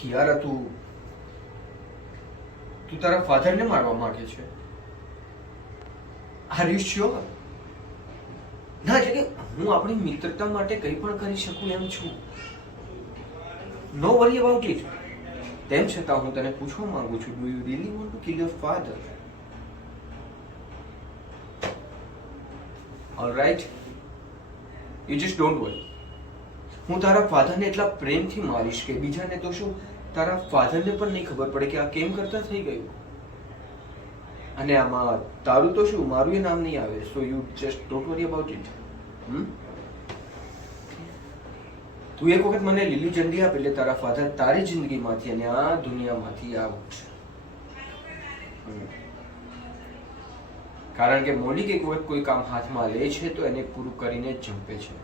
કિયારા, તું તારા ફાધરને મારવા માંગે છે? Are you sure? ના, એટલે કે હું આપણી મિત્રતા માટે કંઈ પણ કરી શકું એમ છું. નો વરી અબાઉટ ઇટ. તેમ છતાં હું તને પૂછવા માંગુ છું, do you really want to kill your father? Alright, you just don't worry. હું તારા ફાધરને એટલા પ્રેમથી મારીશ કે બીજાને તો શું, તારા ફાધરને પણ નહીં ખબર પડે કે આ કેમ કરતા થઈ ગયું. અને આમાં તારું તો શું, મારું એ નામ નહીં આવે. So you just don't worry about it. તું એક વખત મને લીલી ઝંડી આપે એટલે તારા ફાધર તારી જિંદગીમાંથી અને આ દુનિયામાંથી આઉટ. કારણ કે મોનિક એક વખત કોઈ કામ હાથમાં લે છે તો એને પૂરું કરીને જ જંપે છે.